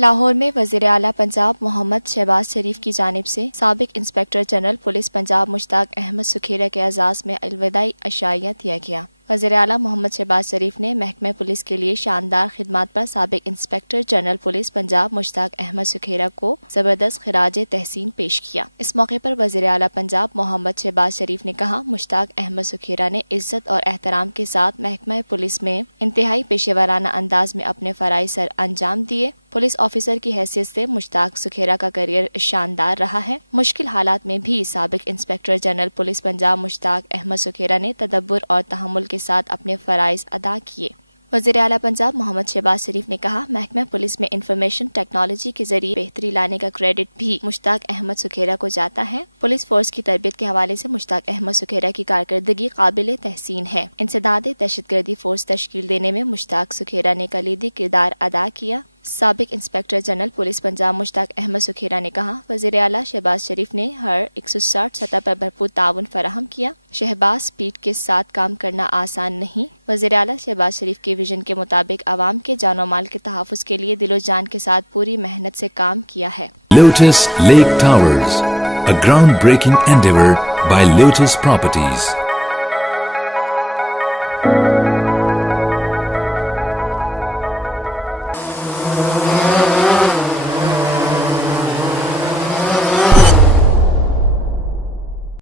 لاہور میں وزیر اعلیٰ پنجاب محمد شہباز شریف کی جانب سے سابق انسپکٹر جنرل پولیس پنجاب مشتاق احمد سکھیرا کے اعزاز میں الوداعی عشائیہ دیا گیا۔ وزیر اعلیٰ محمد شہباز شریف نے محکمہ پولیس کے لیے شاندار خدمات پر سابق انسپکٹر جنرل پولیس پنجاب مشتاق احمد سکھیرا کو زبردست خراج تحسین پیش کیا۔ اس موقع پر وزیر اعلیٰ پنجاب محمد شہباز شریف نے کہا، مشتاق احمد سکھیرا نے عزت اور احترام کے ساتھ محکمہ پولیس میں انتہائی پیشہ ورانہ انداز میں اپنے فرائض سر انجام دیے۔ پولیس آفیسر کی حیثیت سے مشتاق سکھیرا کا کیریئر شاندار رہا ہے۔ مشکل حالات میں بھی سابق انسپکٹر جنرل پولیس پنجاب مشتاق احمد سکھیرا نے تدبر اور تحمل کے ساتھ اپنے فرائض ادا کیے۔ وزیر اعلیٰ پنجاب محمد شہباز شریف نے کہا، محکمہ پولیس میں انفارمیشن ٹیکنالوجی کے ذریعے بہتری لانے کا کریڈٹ بھی مشتاق احمد سکھیرا کو جاتا ہے۔ پولیس فورس کی تربیت کے حوالے سے مشتاق احمد سکھیرا کی کارکردگی قابل تحسین ہے۔ انسداد دہشت گردی فورس تشکیل دینے میں مشتاق سکھیرا نے کلیدی کردار ادا کیا۔ سابق انسپکٹر جنرل پولیس پنجاب مشتاق احمد سکھیرا نے کہا، وزیر اعلیٰ شہباز شریف نے ہر 160 سطح پر بھرپور تعاون فراہم کیا۔ شہباز سپیڈ کے ساتھ کام کرنا آسان نہیں۔ وزیر اعلیٰ شہباز شریف کے ویژن کے مطابق عوام کے جان و مال کے تحفظ کے لیے دل و جان کے ساتھ پوری محنت سے کام کیا ہے۔ Lotus Lake Towers, a groundbreaking endeavor by Lotus Properties.